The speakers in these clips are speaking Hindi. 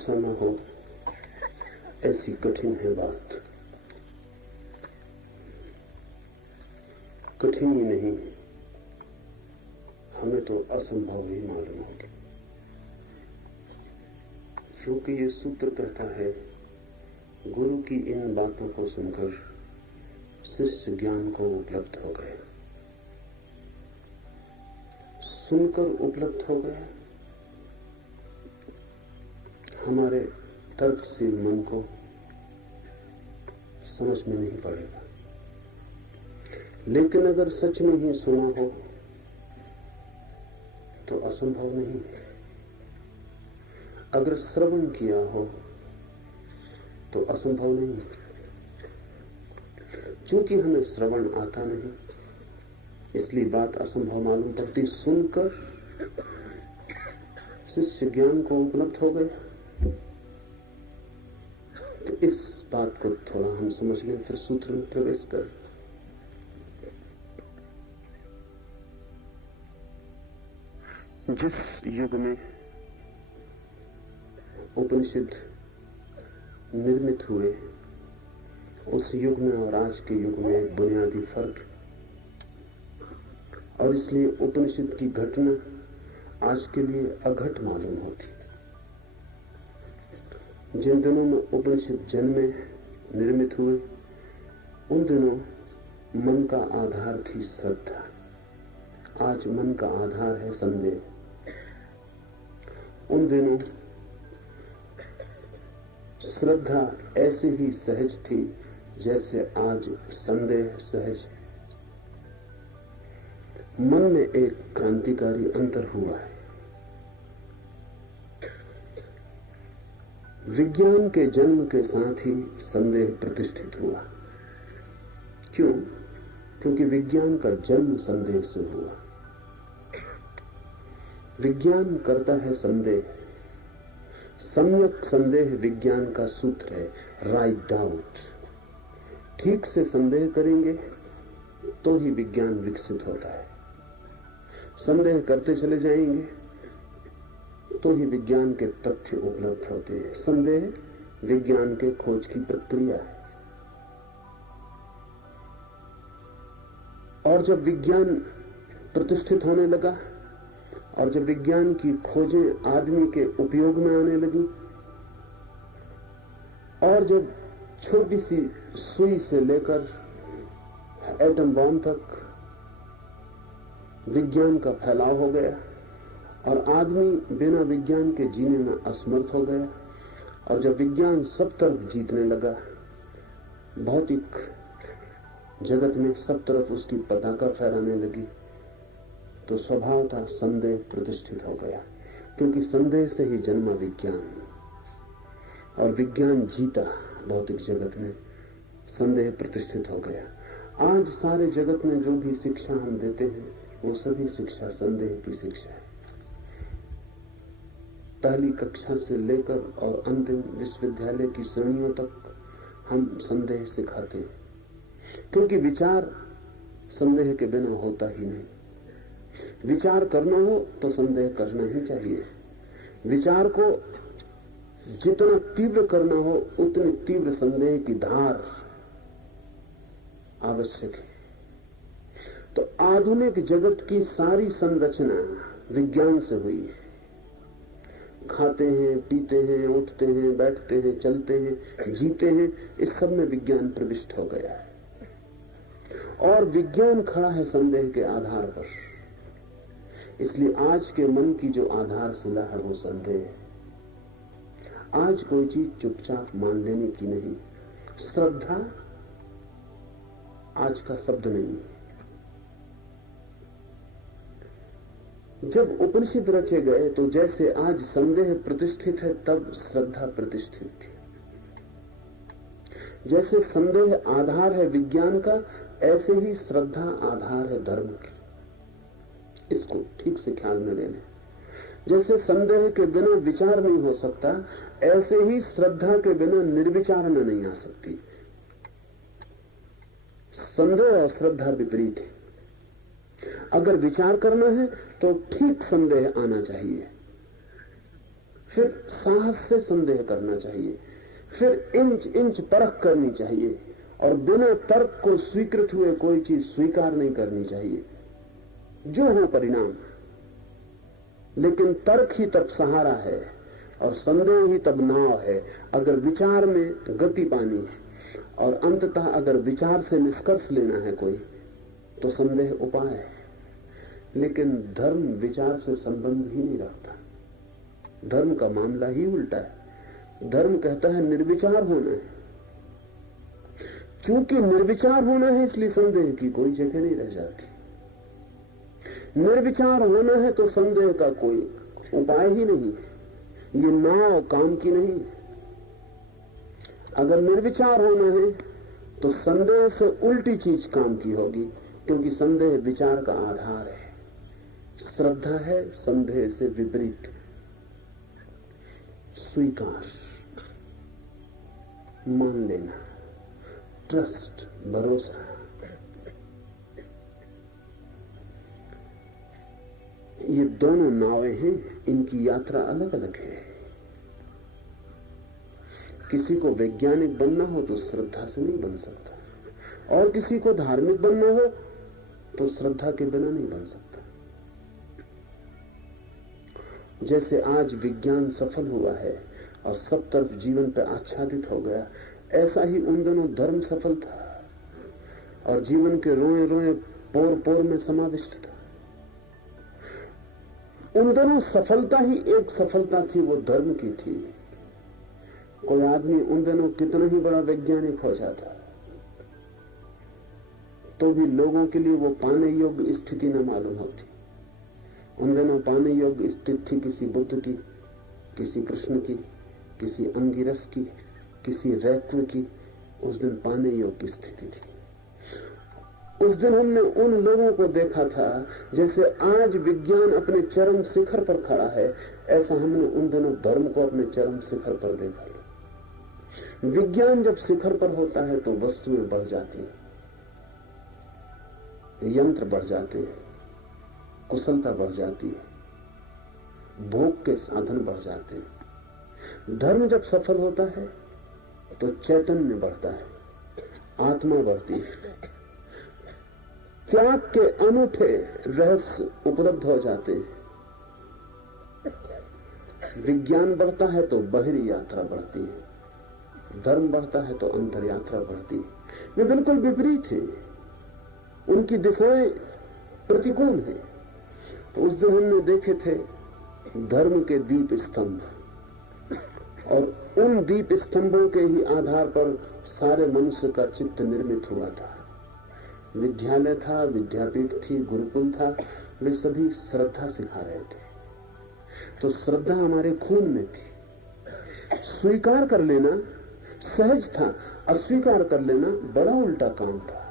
भरोसा न हो, ऐसी कठिन है बात। कठिन ही नहीं, हमें तो असंभव ही मालूम होगी, क्योंकि ये सूत्र कहता है, गुरु की इन बातों को सुनकर शिष्य ज्ञान को उपलब्ध हो गए। सुनकर उपलब्ध हो गया, हमारे तर्कशील मन को समझ में नहीं पड़ेगा। लेकिन अगर सच में ही सुना हो तो असंभव नहीं है। अगर श्रवण किया हो तो असंभव नहीं है। चूंकि हमें श्रवण आता नहीं, इसलिए बात असंभव मालूम पड़ती। सुनकर शिष्य ज्ञान को उपलब्ध हो गए, तो इस बात को थोड़ा हम समझ लें, फिर सूत्र में प्रवेश करें। जिस युग में उपनिषद निर्मित हुए, उस युग में और आज के युग में एक बुनियादी फर्क है, और इसलिए उपनिषद की घटना आज के लिए अघट मालूम होती। जिन दिनों में उपनिषद जन्मे, निर्मित हुए, उन दिनों मन का आधार थी श्रद्धा। आज मन का आधार है संदेह। उन दिनों श्रद्धा ऐसे ही सहज थी जैसे आज संदेह सहज। मन में एक क्रांतिकारी अंतर हुआ है। विज्ञान के जन्म के साथ ही संदेह प्रतिष्ठित हुआ। क्यों? क्योंकि विज्ञान का जन्म संदेह से हुआ। विज्ञान करता है संदेह। सम्यक संदेह विज्ञान का सूत्र है, राइट डाउट। ठीक से संदेह करेंगे तो ही विज्ञान विकसित होता है। संदेह करते चले जाएंगे तो ही विज्ञान के तथ्य उपलब्ध होते हैं। संदेह विज्ञान के खोज की प्रक्रिया है। और जब विज्ञान प्रतिष्ठित होने लगा और जब विज्ञान की खोजें आदमी के उपयोग में आने लगी, और जब छोटी सी सुई से लेकर एटम बॉम्ब तक विज्ञान का फैलाव हो गया और आदमी बिना विज्ञान के जीने में असमर्थ हो गया, और जब विज्ञान सब तरफ जीतने लगा, भौतिक जगत में सब तरफ उसकी पताका फहराने लगी, तो स्वभावतः संदेह प्रतिष्ठित हो गया। क्योंकि संदेह से ही जन्मा विज्ञान, और विज्ञान जीता भौतिक जगत में, संदेह प्रतिष्ठित हो गया। आज सारे जगत में जो भी शिक्षा हम देते हैं, वो सभी शिक्षा संदेह की शिक्षा है। पहली कक्षा से लेकर और अंतिम विश्वविद्यालय की श्रेणियों तक हम संदेह सिखाते हैं, क्योंकि विचार संदेह के बिना होता ही नहीं। विचार करना हो तो संदेह करना ही चाहिए। विचार को जितना तीव्र करना हो, उतनी तीव्र संदेह की धार आवश्यक है। तो आधुनिक जगत की सारी संरचना विज्ञान से हुई है। खाते हैं, पीते हैं, उठते हैं, बैठते हैं, चलते हैं, जीते हैं, इस सब में विज्ञान प्रविष्ट हो गया है। और विज्ञान खड़ा है संदेह के आधार पर। इसलिए आज के मन की जो आधारशिला है वो संदेह है। आज कोई चीज चुपचाप मान लेने की नहीं। श्रद्धा आज का शब्द नहीं है। जब उपनिषद रचे गए तो जैसे आज संदेह प्रतिष्ठित है, तब श्रद्धा प्रतिष्ठित थी। जैसे संदेह आधार है विज्ञान का, ऐसे ही श्रद्धा आधार है धर्म की। इसको ठीक से ख्याल में ले लें। जैसे संदेह के बिना विचार नहीं हो सकता, ऐसे ही श्रद्धा के बिना निर्विचार में नहीं आ सकती। संदेह और श्रद्धा विपरीत है। अगर विचार करना है तो ठीक संदेह आना चाहिए, फिर साहस से संदेह करना चाहिए, फिर इंच इंच परख करनी चाहिए, और बिना तर्क को स्वीकृत हुए कोई चीज स्वीकार नहीं करनी चाहिए, जो हो परिणाम। लेकिन तर्क ही तब सहारा है और संदेह ही तब नाव है। अगर विचार में गति पानी है और अंततः अगर विचार से निष्कर्ष लेना है कोई, तो संदेह उपाय है। लेकिन धर्म विचार से संबंध ही नहीं रखता। धर्म का मामला ही उल्टा है। धर्म कहता है निर्विचार होना है। क्योंकि निर्विचार होना है इसलिए संदेह की कोई जगह नहीं रह जाती। निर्विचार होना है तो संदेह का कोई उपाय ही नहीं है। ये नाव काम की नहीं है। अगर निर्विचार होना है तो संदेह से उल्टी चीज काम की होगी, क्योंकि संदेह विचार का आधार है। श्रद्धा है संदेह से विपरीत। स्वीकार, मान लेना, ट्रस्ट, भरोसा। ये दोनों नावें हैं, इनकी यात्रा अलग अलग है। किसी को वैज्ञानिक बनना हो तो श्रद्धा से नहीं बन सकता, और किसी को धार्मिक बनना हो तो श्रद्धा के बिना नहीं बन सकता। जैसे आज विज्ञान सफल हुआ है और सब तरफ जीवन पर आच्छादित हो गया, ऐसा ही उन दिनों धर्म सफल था और जीवन के रोए रोए पोर पोर में समाविष्ट था। उन दोनों सफलता ही एक सफलता थी, वो धर्म की थी। कोई आदमी उन दिनों कितना ही बड़ा वैज्ञानिक हो जाता तो भी लोगों के लिए वो पाने योग्य स्थिति न मालूम होती। उन दिनों पाने योग्य स्थिति थी किसी बुद्ध की, किसी कृष्ण की, किसी अंगिरस की, किसी रैक्व की। उस दिन पाने योग्य स्थिति थी। उस दिन हमने उन लोगों को देखा था जैसे आज विज्ञान अपने चरम शिखर पर खड़ा है, ऐसा हमने उन दिनों धर्म को अपने चरम शिखर पर देखा। विज्ञान जब शिखर पर होता है तो वस्तुएं बढ़ जाती हैं, यंत्र बढ़ जाते हैं, कुशलता बढ़ जाती है, भोग के साधन बढ़ जाते हैं। धर्म जब सफल होता है तो चैतन्य बढ़ता है, आत्मा बढ़ती है, त्याग के अनूठे रहस्य उपलब्ध हो जाते हैं। विज्ञान बढ़ता है तो बाहरी यात्रा बढ़ती है, धर्म बढ़ता है तो अंतर यात्रा बढ़ती है। ये बिल्कुल विपरीत है, उनकी दिशाएं प्रतिकूल है। तो उस दिन हमने देखे थे धर्म के दीप स्तंभ, और उन दीप स्तंभों के ही आधार पर सारे मनुष्य का चित्त निर्मित हुआ था। विद्यालय था, विद्यापीठ थी, गुरुकुल था, वे सभी श्रद्धा सिखा रहे थे। तो श्रद्धा हमारे खून में थी। स्वीकार कर लेना सहज था, अस्वीकार कर लेना बड़ा उल्टा काम था।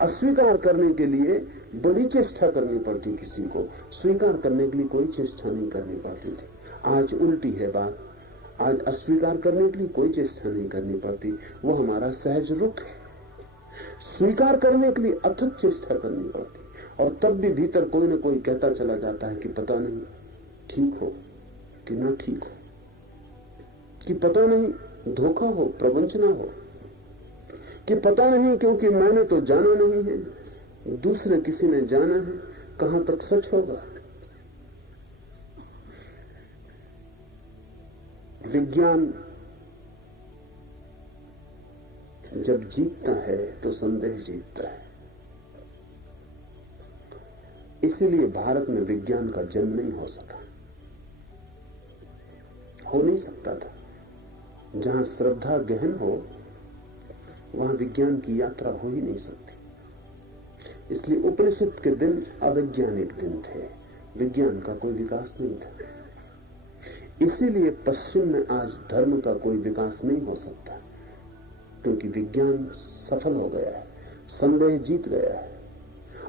अस्वीकार करने के लिए बड़ी चेष्टा करनी पड़ती किसी को, स्वीकार करने के लिए कोई चेष्टा नहीं करनी पड़ती थी। आज उल्टी है बात। आज अस्वीकार करने के लिए कोई चेष्टा नहीं करनी पड़ती, वो हमारा सहज रुख है। स्वीकार करने के लिए अथक चेष्टा करनी पड़ती, और तब भी भीतर कोई न कोई कहता चला जाता है कि पता नहीं ठीक हो कि ना ठीक हो, कि पता नहीं धोखा हो, प्रवंचना हो, कि पता नहीं क्योंकि मैंने तो जाना नहीं है, दूसरे किसी ने जाना है, कहां तक सच होगा। विज्ञान जब जीतता है तो संदेह जीतता है। इसीलिए भारत में विज्ञान का जन्म नहीं हो सका, हो नहीं सकता था। जहां श्रद्धा गहन हो वहां विज्ञान की यात्रा हो ही नहीं सकती। इसलिए उपनिषद के दिन अवैज्ञानिक दिन थे, विज्ञान का कोई विकास नहीं था। इसीलिए पश्चिम में आज धर्म का कोई विकास नहीं हो सकता, क्योंकि विज्ञान सफल हो गया है, संदेह जीत गया है।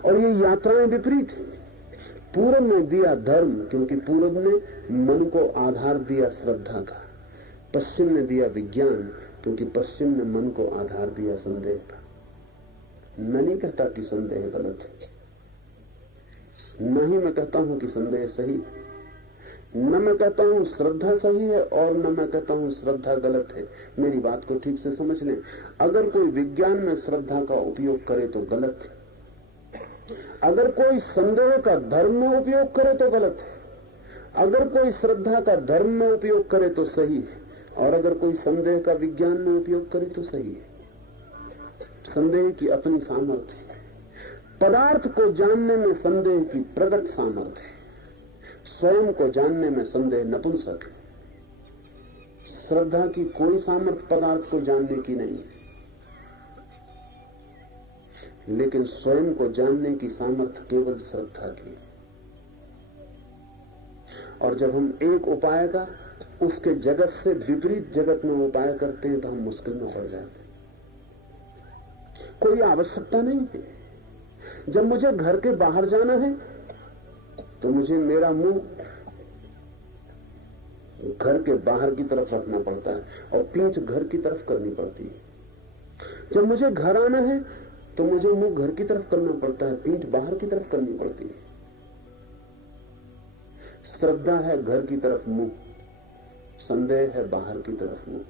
और ये यात्राएं विपरीत है। पूरब ने दिया धर्म, क्योंकि पूरब ने मन को आधार दिया श्रद्धा का। पश्चिम ने दिया विज्ञान, क्योंकि पश्चिम ने मन को आधार दिया संदेह का। मैं नहीं कहता कि संदेह गलत है, न ही मैं कहता हूं कि संदेह सही है। न मैं कहता हूं श्रद्धा सही है और न मैं कहता हूं श्रद्धा गलत है। मेरी बात को ठीक से समझ लें। अगर कोई विज्ञान में श्रद्धा का उपयोग करे तो गलत है, अगर कोई संदेह का धर्म में उपयोग करे तो गलत है, अगर कोई श्रद्धा का धर्म में उपयोग करे तो सही है, और अगर कोई संदेह का विज्ञान में उपयोग करे तो सही है। संदेह की अपनी सामर्थ्य है। पदार्थ को जानने में संदेह की प्रगट सामर्थ्य है, स्वयं को जानने में संदेह नपुंसक है। श्रद्धा की कोई सामर्थ्य पदार्थ को जानने की नहीं है, लेकिन स्वयं को जानने की सामर्थ्य केवल श्रद्धा की। और जब हम एक उपाय का उसके जगत से विपरीत जगत में उपाय करते हैं तो हम मुश्किल में पड़ जाते हैं। कोई आवश्यकता नहीं है। जब मुझे घर के बाहर जाना है तो मुझे मेरा मुंह घर के बाहर की तरफ रखना पड़ता है और पीठ घर की तरफ करनी पड़ती है। जब मुझे घर आना है तो मुझे मुंह घर की तरफ करना पड़ता है, पीठ बाहर की तरफ करनी पड़ती है। श्रद्धा है घर की तरफ मुंह, संदेह है बाहर की तरफ मुंह।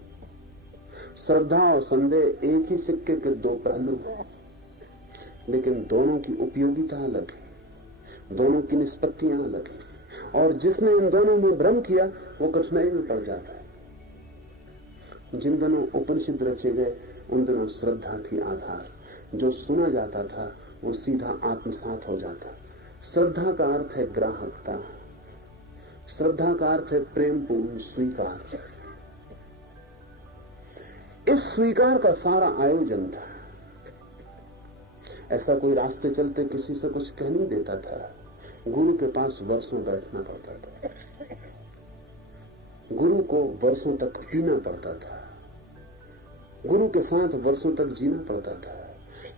श्रद्धा और संदेह एक ही सिक्के के दो पहलू हैं, लेकिन दोनों की उपयोगिता अलग है, दोनों की निष्पत्तियां अलग है। और जिसने इन दोनों में भ्रम किया वो कठिनाई में पड़ जाता है। जिन दिनों उपनिषद रचे गए उन दिनों श्रद्धा थी आधार। जो सुना जाता था वो सीधा आत्मसात हो जाता। श्रद्धा का अर्थ है ग्राहकता, श्रद्धा का अर्थ है प्रेमपूर्ण स्वीकार। इस स्वीकार का सारा आयोजन था। ऐसा कोई रास्ते चलते किसी से कुछ कह नहीं देता था। गुरु के पास वर्षों बैठना पड़ता था, गुरु को वर्षों तक पीना पड़ता था, गुरु के साथ वर्षों तक जीना पड़ता था।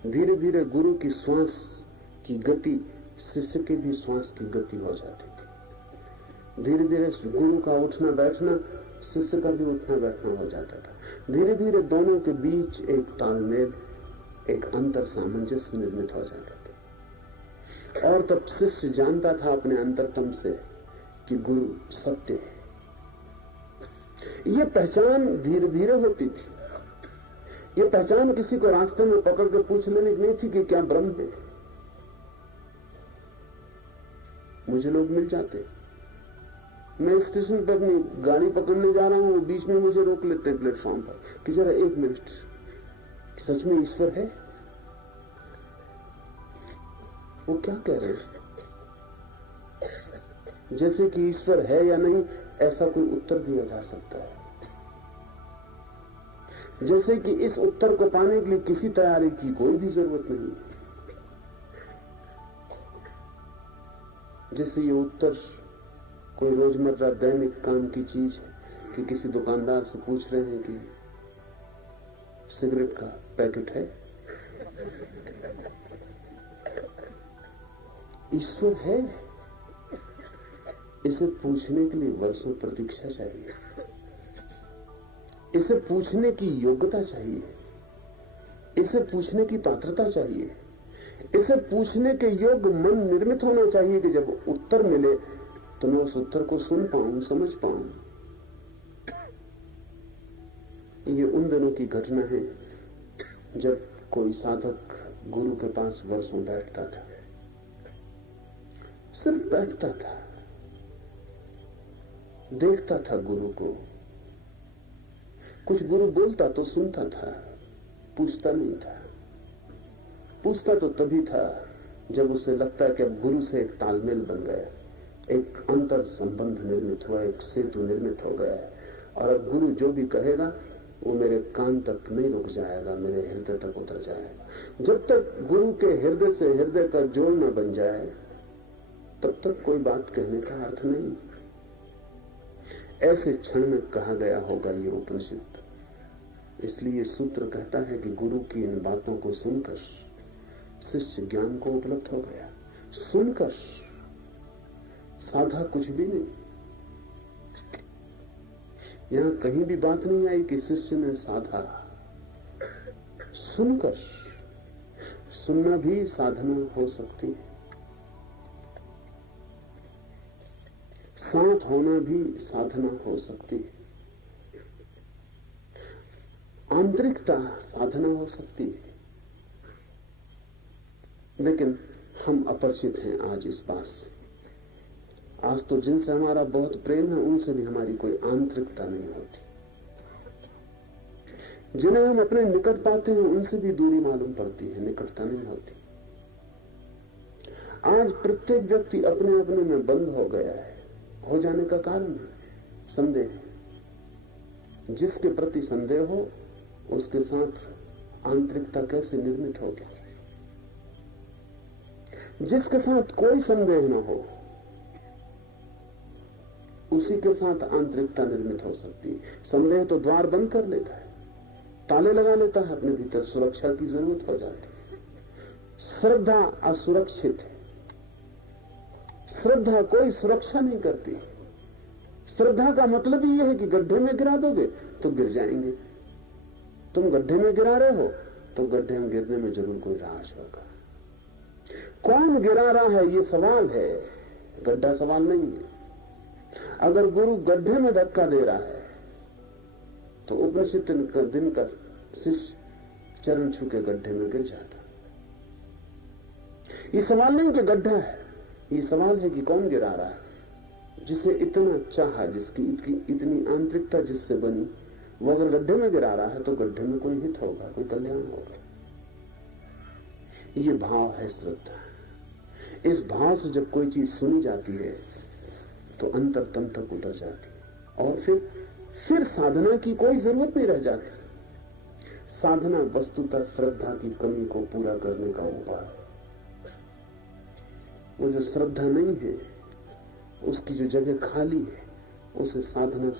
धीरे धीरे गुरु की श्वास की गति शिष्य की भी श्वास की गति हो जाती थी। धीरे धीरे गुरु का उठना बैठना शिष्य का भी उठना बैठना हो जाता था। धीरे धीरे दोनों के बीच एक तालमेल, एक अंतर सामंजस्य निर्मित हो जाता था। और तब शिष्य जानता था अपने अंतरतम से कि गुरु सत्य है। ये पहचान धीरे धीरे होती थी। ये पहचान किसी को रास्ते में पकड़ के पूछ लेने की नहीं थी कि क्या ब्रह्म है। मुझे लोग मिल जाते, मैं स्टेशन पर अपनी गाड़ी पकड़ने जा रहा हूं, बीच में मुझे रोक लेते हैं प्लेटफॉर्म पर कि जरा एक मिनट, सच में ईश्वर है? वो क्या कह रहे हैं? जैसे कि ईश्वर है या नहीं ऐसा कोई उत्तर दिया जा सकता है, जैसे कि इस उत्तर को पाने के लिए किसी तैयारी की कोई भी जरूरत नहीं। जैसे ये उत्तर कोई रोजमर्रा दैनिक काम की चीज है कि किसी दुकानदार से पूछ रहे हैं कि सिगरेट का पैकेट है। ईश्वर है, इसे पूछने के लिए वर्षों प्रतीक्षा चाहिए, इसे पूछने की योग्यता चाहिए, इसे पूछने की पात्रता चाहिए, इसे पूछने के योग्य मन निर्मित होना चाहिए कि जब उत्तर मिले तो मैं उस उत्तर को सुन पाऊं, समझ पाऊं। ये उन दिनों की घटना है जब कोई साधक गुरु के पास वर्षों बैठता था, सिर्फ बैठता था, देखता था गुरु को। कुछ गुरु बोलता तो सुनता था, पूछता नहीं था। पूछता तो तभी था जब उसे लगता है कि अब गुरु से एक तालमेल बन गया, एक अंतर संबंध निर्मित हुआ, एक सेतु निर्मित हो गया है। और अब गुरु जो भी कहेगा वो मेरे कान तक नहीं रुक जाएगा, मेरे हृदय तक उतर जाएगा। जब तक गुरु के हृदय से हृदय का जोड़ न बन जाए तब तक कोई बात कहने का अर्थ नहीं। ऐसे क्षण में कहा गया होगा ये उपनिषद। इसलिए सूत्र कहता है कि गुरु की इन बातों को सुनकर शिष्य ज्ञान को उपलब्ध हो गया। सुनकर, साधा कुछ भी नहीं। यहां कहीं भी बात नहीं आई कि शिष्य ने साधा। सुनकर, सुनना भी साधना हो सकती है। साथ होना भी साधना हो सकती है, आंतरिकता साधना हो सकती है। लेकिन हम अपरिचित हैं आज इस बात से। आज तो जिनसे हमारा बहुत प्रेम है उनसे भी हमारी कोई आंतरिकता नहीं होती। जिन्हें हम अपने निकट पाते हैं उनसे भी दूरी मालूम पड़ती है, निकटता नहीं होती। आज प्रत्येक व्यक्ति अपने अपने में बंद हो गया है। हो जाने का कारण संदेह। जिसके प्रति संदेह हो उसके साथ आंतरिकता कैसे निर्मित होगी? जिसके साथ कोई संदेह न हो उसी के साथ आंतरिकता निर्मित हो सकती है। संदेह तो द्वार बंद कर लेता है, ताले लगा लेता है अपने भीतर, सुरक्षा की जरूरत हो जाती है। श्रद्धा असुरक्षित है। श्रद्धा कोई सुरक्षा नहीं करती। श्रद्धा का मतलब ही यह है कि गड्ढे में गिरा दोगे तो गिर जाएंगे। तुम गड्ढे में गिरा रहे हो तो गड्ढे में गिरने में जरूर कोई राज होगा। कौन गिरा रहा है ये सवाल है, गड्ढा सवाल नहीं है। अगर गुरु गड्ढे में धक्का दे रहा है तो उपनिषद दिन का शिष्य चरण छू के गड्ढे में गिर जाता। ये सवाल नहीं कि गड्ढा है, ये सवाल है कि कौन गिरा रहा है। जिसे इतना चाहा, जिसकी इतनी आंतरिकता जिससे बनी, वो अगर गड्ढे में गिरा रहा है तो गड्ढे में कोई हित होगा, कोई कल्याण होगा। ये भाव है श्रद्धा। इस भाव से जब कोई चीज सुनी जाती है तो अंतरतम तक उतर जाती है और फिर साधना की कोई जरूरत नहीं रह जाती। साधना वस्तुतः श्रद्धा की कमी को पूरा करने का उपाय। वो जो श्रद्धा नहीं है उसकी जो जगह खाली है उसे साधना से